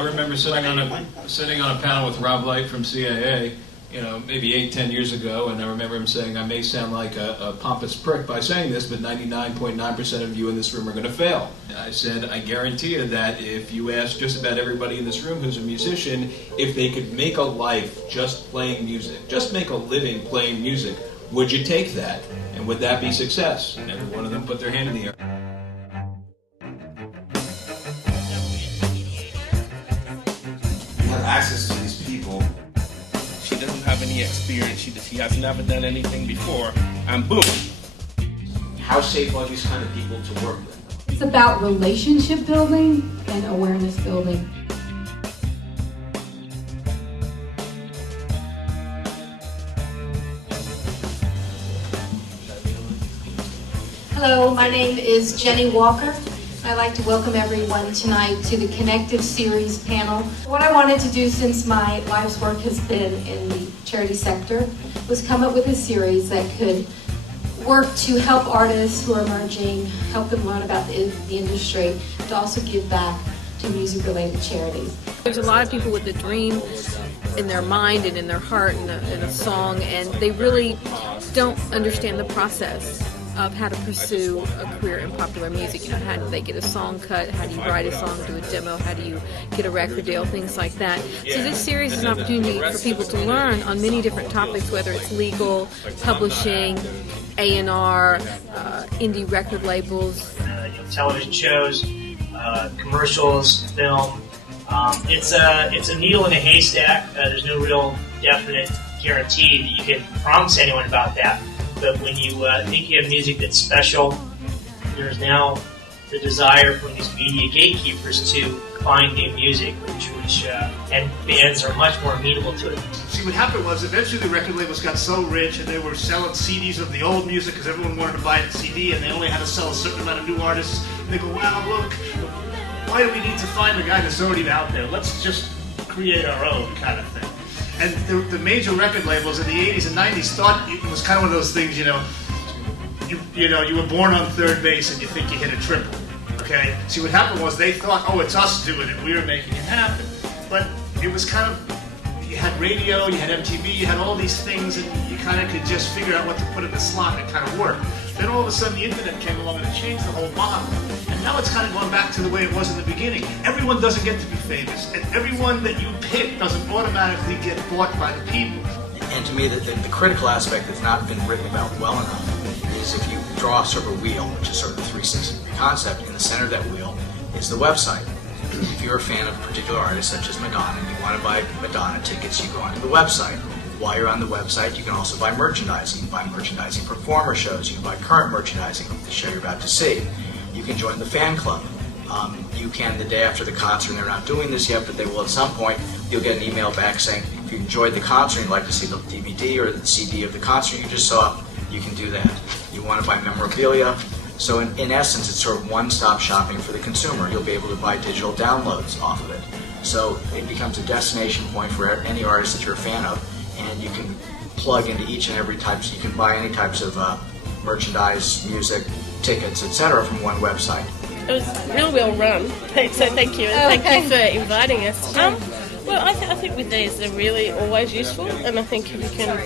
I remember sitting on a panel with Rob Light from CAA, maybe 8-10 years ago, and I remember him saying, I may sound like a pompous prick by saying this, but 99.9% of you in this room are going to fail. I said, I guarantee you that if you ask just about everybody in this room who's a musician, if they could make a life just playing music, just make a living playing music, would you take that? And would that be success? And every one of them put their hand in the air. You have access to these people. She doesn't have any experience. She has never done anything before, and boom. How safe are these kind of people to work with? It's about relationship building and awareness building. Hello, my name is Jennie Walker. I'd like to welcome everyone tonight to the Connective Series panel. What I wanted to do, since my life's work has been in the charity sector, was come up with a series that could work to help artists who are emerging, help them learn about the industry, but also give back to music-related charities. There's a lot of people with a dream in their mind and in their heart and a song, and they really don't understand the process of how to pursue a career in popular music. How do they get a song cut? How do you write a song, do a demo? How do you get a record deal? Things like that. So this series is an opportunity for people to learn on many different topics, whether it's legal, publishing, A&R, indie record labels. Television shows, commercials, film. It's a needle in a haystack. There's no real definite guarantee that you can promise anyone about that. But when you think you have music that's special, there's now the desire from these media gatekeepers to find new music, and bands are much more amenable to it. See, what happened was eventually the record labels got so rich and they were selling CDs of the old music because everyone wanted to buy it CD, and they only had to sell a certain amount of new artists. And they go, wow, look, why do we need to find a guy that's already out there? Let's just create our own kind of thing. And the major record labels in the 80s and 90s thought it was kind of one of those things, you were born on third base and you think you hit a triple, okay? See, what happened was they thought, oh, it's us doing it, we were making it happen. But it was kind of, you had radio, you had MTV, you had all these things, and you kind of could just figure out what to put in the slot, and it kind of worked. Then all of a sudden the internet came along and it changed the whole model. And now it's kind of going back to the way it was in the beginning. Everyone doesn't get to be famous, and everyone that you pick doesn't automatically get bought by the people. And to me, the critical aspect that's not been written about well enough is if you draw sort of a wheel, which is sort of a 360 concept, in the center of that wheel is the website. If you're a fan of a particular artist, such as Madonna, and you want to buy Madonna tickets, you go onto the website. While you're on the website, you can also buy merchandising. You can buy merchandising for former shows. You can buy current merchandising of the show you're about to see. You can join the fan club. You can the day after the concert, and they're not doing this yet, but they will at some point. You'll get an email back saying, if you enjoyed the concert and you'd like to see the DVD or the CD of the concert you just saw, you can do that. You want to buy memorabilia. So in essence, it's sort of one-stop shopping for the consumer. You'll be able to buy digital downloads off of it. So it becomes a destination point for any artist that you're a fan of, and you can plug into each and every type. So you can buy any types of merchandise, music, tickets, etc. from one website. It was real well run, so thank you, and thank you for inviting us. Well, I think with these they're really always useful, and I think if you can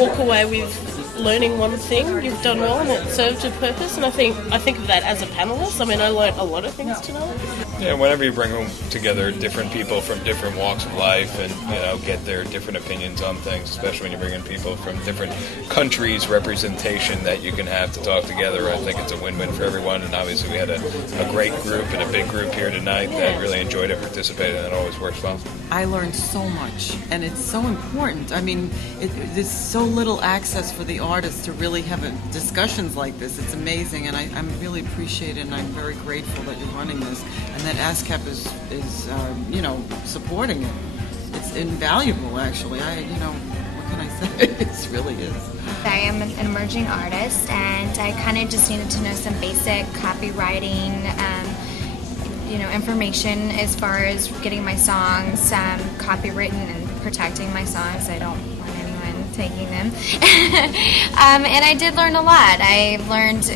walk away with learning one thing, you've done well, and it served a purpose. And I think of that as a panelist. I mean, I learned a lot of things tonight. Yeah, whenever you bring together different people from different walks of life and get their different opinions on things, especially when you bring in people from different countries, representation that you can have to talk together, I think it's a win-win for everyone. And obviously we had a great group and a big group here tonight that really enjoyed it, participated, and it always works well. I learned so much, and it's so important. I mean, there's so little access for the artists to really have discussions like this. It's amazing, and I'm really appreciative, and I'm very grateful that you're running this, and that ASCAP is supporting it. It's invaluable, actually. What can I say? It really is. I am an emerging artist, and I kind of just needed to know some basic copywriting, information as far as getting my songs copywritten and protecting my songs. I don't want anyone taking them. And I did learn a lot. I learned,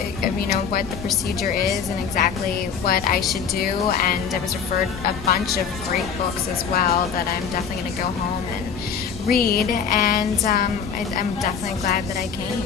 what the procedure is and exactly what I should do, and I was referred a bunch of great books as well that I'm definitely going to go home and read, and I'm definitely glad that I came.